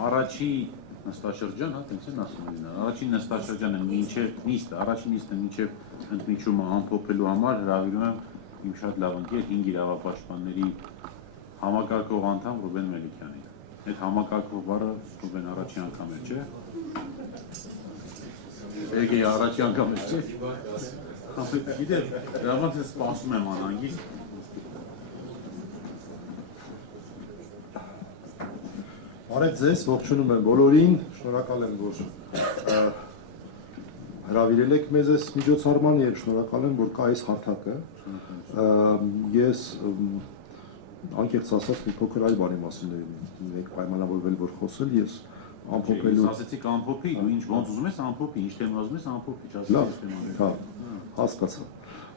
Առաջի նստաշրջան, հա, տենց են ասում են, առաջին նստաշրջանը մինչև նիստը, առաջին նիստը մինչև ընդմիջումը ամփոփելու համար հրավիրում եմ իմ շատ լավ ընկեր 5 իրավապաշտպանների համակարգող անդամ Ռուբեն Մելիքյանին։ Այդ համակարգող բառը Ռուբեն առաջի անգամ է, չէ՞։ Եկե առաջի անգամ է, չէ՞։ Գիտեք, դրանց է սպասում եմ անհանգիստ։ Արև ձեզ, ողջունում եմ բոլորին, շնորհակալ եմ, որ հրավիրել եք մեզ այս միջոցառման եւ շնորհակալ եմ, որ կա այս հարթակը։ Ես անկեղծ ասած մի փոքր այլ բանի մասին եք պայմանավորվել, որ խոսել, ես ամփոփելու։ Ասացիք ամփոփի, ու ինչ ոնց ուզում ես ամփոփի, ինչ թեմա ուզում ես ամփոփի, չասացի։ Հա, հասկացա։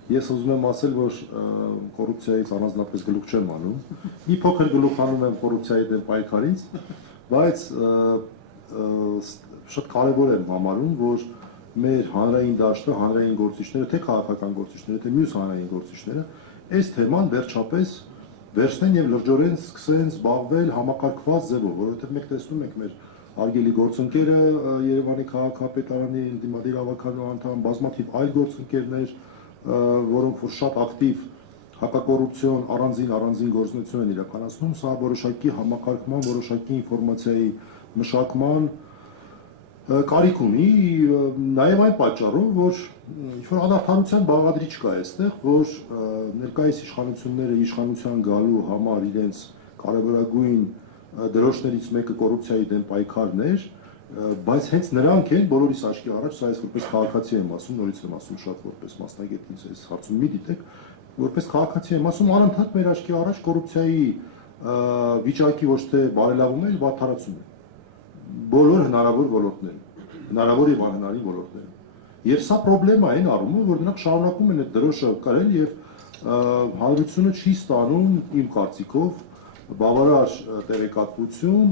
Ես ուզում եմ ասել, որ կոռուպցիայից առանձնապես գլուխ չեմ անում։ Մի փոքր գլուխ անում եմ կոռուպցիայի դեմ պայքարից, բայց շատ կարևոր եմ համարում, որ մեր հանրային դաշտը, հանրային գործիչները, թե քաղաքական գործիչները, թե մյուս հանրային գործիչները, այս թեման վերջապես վերցնեն եւ լրջորեն սկսեն զբաղվել համակարգված ձևով, որովհետեւ մենք տեսնում ենք մեր արգելի գործընկերը Երևանի քաղաքապետարանի ընդդիմադիր ավականու անդամ, բազմաթիվ այլ գործընկերներ, որոնք որ շատ ակտիվ հակակոռուպցիոն առանձին գործունեություն են իրականացնում, սա որոշակի համակարգման, որոշակի ինֆորմացիայի մշակման կարիք ունի, նաև այն պատճառով, որ ինչ-որ անարդարության բաղադրիչ կա այստեղ, որ ներկայիս իշխանությունները իշխանության գալու համար իրենց կարևորագույն դրոշներից մեկը կոռուպցիայի դեմ պայքարն էր, բայց հենց նրանք են բոլորիս աչքի առաջ, սա ես որպես քաղաքացի եմ ասում, նորից եմ ասում շատ որպես մասնագետ ինձ այս հարցում մի դիտեք, որպես քաղաքացի եմ ասում, անընդհատ մեր աչքի առաջ կոռուպցիայի վիճակի ոչ թե բարելավում է, այլ վատթարացում է։ Բոլոր հնարավոր ոլորտներում, հնարավոր եւ անհնարին ոլորտներում։ Եվ սա պրոբլեմա է այն առումով, որ նրանք շարունակում են այդ դրոշը կրել եւ հանրությունը չի ստանում իմ կարծիքով բավարար տեղեկատվություն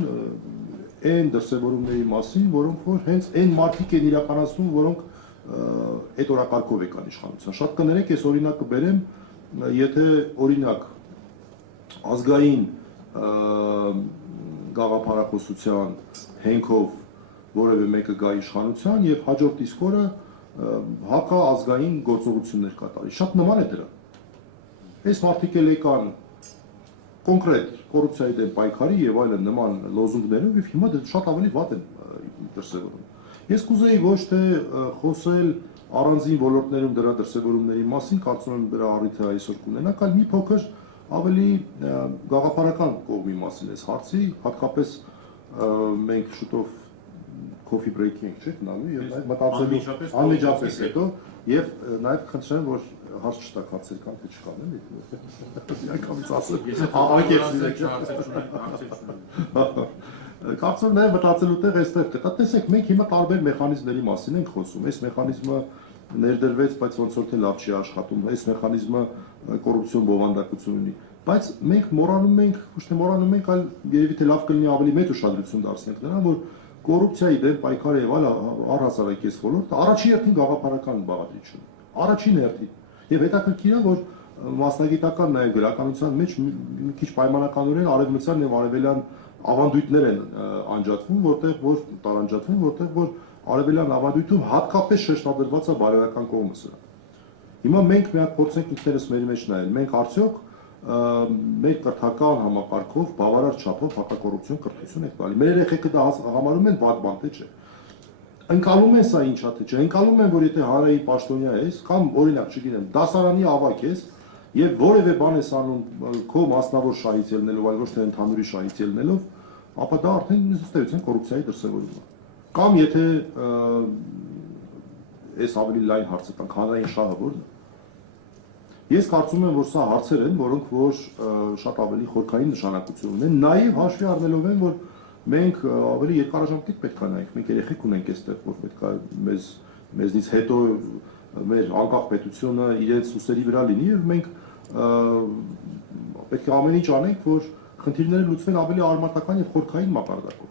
այն դրսևորումների մասին, որոնք որ հենց այն մարդիկ են իրականացնում, որոնք այդ օրակարգով եկան իշխանության։ Շատ կներեք, ես օրինակը բերեմ, եթե օրինակ ազգային գաղափարախոսության հենքով որևէ մեկը գա իշխանության եւ հաջորդ իսկ օրը հակաազգային գործողություններ կատարի։ Շատ նման է դրան։ Այս մարդիկ էլ եկան կոնկրետ կոռուպցիայի դեմ պայքարի եւ այլն նման լոզունգներով եւ հիմա շատ ավելի վատ են դրսեւորում։ Ես կուզեի ոչ թե խոսել առանձին ոլորտներում դրա դրսեւորումների մասին, կարծում եմ դրա առիթը այսօր կունենանք, այլ մի փոքր ավելի գաղափարական կողմի մասին էս հարցի, հատկապես մենք շուտով coffee break-ի ենք, չէ՞, գնալու եւ նաեւ մտածելու անմիջապես հետո եւ նաեւ խնդրեմ, որ հարց չտակ, հարցեր կան թե չկան, էլի։ Միանգամից ասեմ, կարծում եմ նաեւ մտածելու տեղ այստեղ կա։ Տեսեք, մենք հիմա տարբեր մեխանիզմների մասին ենք խոսում։ Այս մեխանիզմը ներդրվեց, բայց ոնց որ թե լավ չի աշխատում։ Այս մեխանիզմը կոռուպցիոն բովանդակություն ունի։ Բայց մենք մոռանում ենք, ոչ թե մոռանում ենք, այլ երևի թե լավ կլինի ավելի մեծ ուշադրություն դարձնենք նրան, որ կոռուպցիայի դեմ պայքարը եւ այլ առհասարակ այս ոլորտը առաջին հերթին գաղափարական բաղադրիչ ունի։ Առաջին հերթին։ Եվ հետաքրքիր է, որ մասնագիտական նաեւ գրականության մեջ մի քիչ պայմանականորեն արևմտյան եւ արևելյան ավանդույթներ են անջատվում, որտեղ որ տարանջատվում, որտեղ որ արևելյան ավանդույթում հատկապես շեշտադրված է բարոյական կողմը սրա։ Հիմա մենք մի հատ փորձենք ինքներս մեր մեջ նայել, մենք արդյոք մեր կրթական համակարգով բավարար չափով հակակոռուպցիոն կրթություն եք տալի։ Մեր երեխեքը դա համարում են վատ բան, թե չէ։ Ընկալում են սա ինչա թե չէ։ Ընկալում են, որ եթե հանրայի պաշտոնյա ես, կամ օրինակ, չգիտեմ, դասարանի ավագ ես, եւ որևէ բան ես անում քո մասնավոր շահից ելնելով, այլ ոչ թե ընդհանուրի շահից ելնելով, ապա դա արդեն ըստ կոռուպցիայի դրսևորում է։ Կամ եթե այս ավելի լայն հարցը տանք, հանրային շահը ո՞րն է։ Ես կարծում եմ, որ սա հարցեր են, որոնք որ շատ ավելի խորքային նշանակություն ունեն, նաեւ հաշվի առնելով են, որ մենք ավելի երկարաժամկետ պետք է նայենք, մենք երեխեք ունենք այստեղ, որ պետք է մեզնից հետո մեր անկախ պետությունը իրենց ուսերի վրա լինի եւ մենք պետք է ամեն ինչ անենք, որ խնդիրները լուծվեն ավելի արմատական եւ խորքային մակարդակով։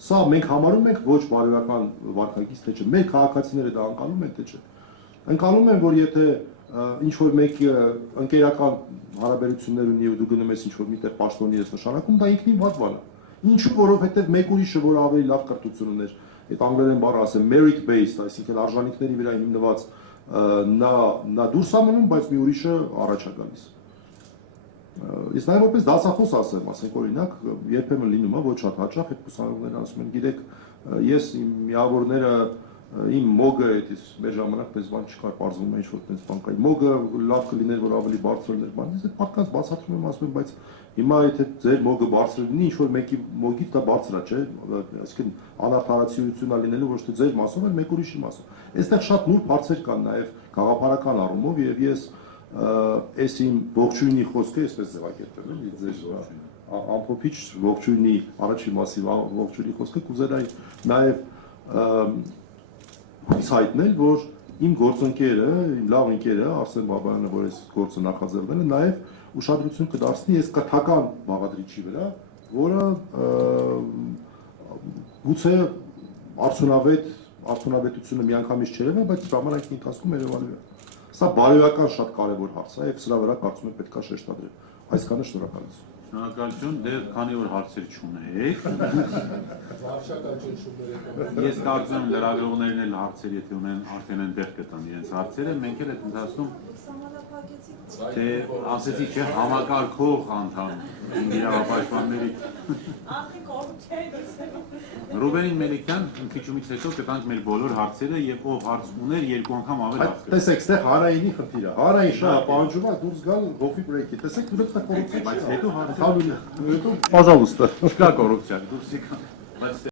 Սա մենք համարում ենք ոչ բարոյական վարքագիծ, թե չէ, մեր քաղաքացիները դա անցալում են, թե չէ։ Անցալում են, որ եթե ինչ որ մեկի ընկերական հարաբերություններ ունի ու դու գնում ես ինչ որ միտեղ պաշտոնի ես նշանակում, դա ինքնին վատ բան է։ Ինչու, որովհետև մեկ ուրիշը, որ ավելի լավ կրթություն ուներ, այդ անգլերեն բառը ասեմ merit based, այսինքն արժանինքների վրա հիմնված, նա դուրս է մնում, բայց մի ուրիշը առաջ է գալիս։ Իսկ նաև որպես դասախոս ասենք օրինակ, երբեմն լինում է ոչ շատ հաճախ այդ ուսանողները ասում են, գիտեք, ես իմ միավորները իմ մոգը այդպես մեր ժամանակ պես բան չկար, բարձվում է ինչ-որ տես բան կա։ Մոգը լավ կլիներ, որ ավելի բարձր լիներ բան։ Ես այդ պատկանց բացատրում եմ, ասում եմ, բայց հիմա եթե ձեր մոգը բարձր լինի, ինչ-որ մեկի մոգից դա բարձր է, չէ՞։ Այսինքն անարդարացիություն է լինելու ոչ թե ձեր մասով, այլ մեկ ուրիշի մասով։ Այստեղ շատ նուրբ հարցեր կան նաև գաղափարական առումով եւ ես այս իմ ողջույնի խոսքը այսպես ձևակերպել եմ, ձեր ամփոփիչ ողջույնի առաջի մասի ողջույնի խոսքը կուզենայի նաև հայտնել, որ իմ գործընկերը, իմ լավ ընկերը Արսեն Բաբայանը, որ այս գործը նախաձեռնել է, նաև ուշադրություն կդարձնի այս կրթական բաղադրիչի վրա, որը գուցե արդյունավետությունը միանգամից չերևա, բայց ժամանակի ընթացքում երևալու է։ Սա բարոյական շատ կարևոր հարց է եւ սրա վրա կարծում եմ պետք է շեշտադրել։ Այսքանը շնորհակալություն։ Շնորհակալություն, դեռ քանի որ հարցեր չունեք։ Ես կարծում եմ լրագրողներն էլ հարցեր եթե ունեն, արդեն այնտեղ կտան իրենց հարցերը, մենք էլ այդ ընթացքում թե ասեցի չէ համակարգող անդամ իրավապաշտպանների Ռուբեն Մելիքյան ընկճումից հետո կտանք մեր բոլոր հարցերը եւ ով հարց ուներ երկու անգամ ավել հարց կա։ Տեսեք, ստեղ հանրայինի խնդիր է։ Հանրային շատ պահանջում է դուրս գալ հոգի բրեյքի։ Տեսեք, դուք եք կոռուպցիա, բայց հետո հարցը։ Հետո, пожалуйста։ Չկա կոռուպցիա, դուրս եկա։ Բայց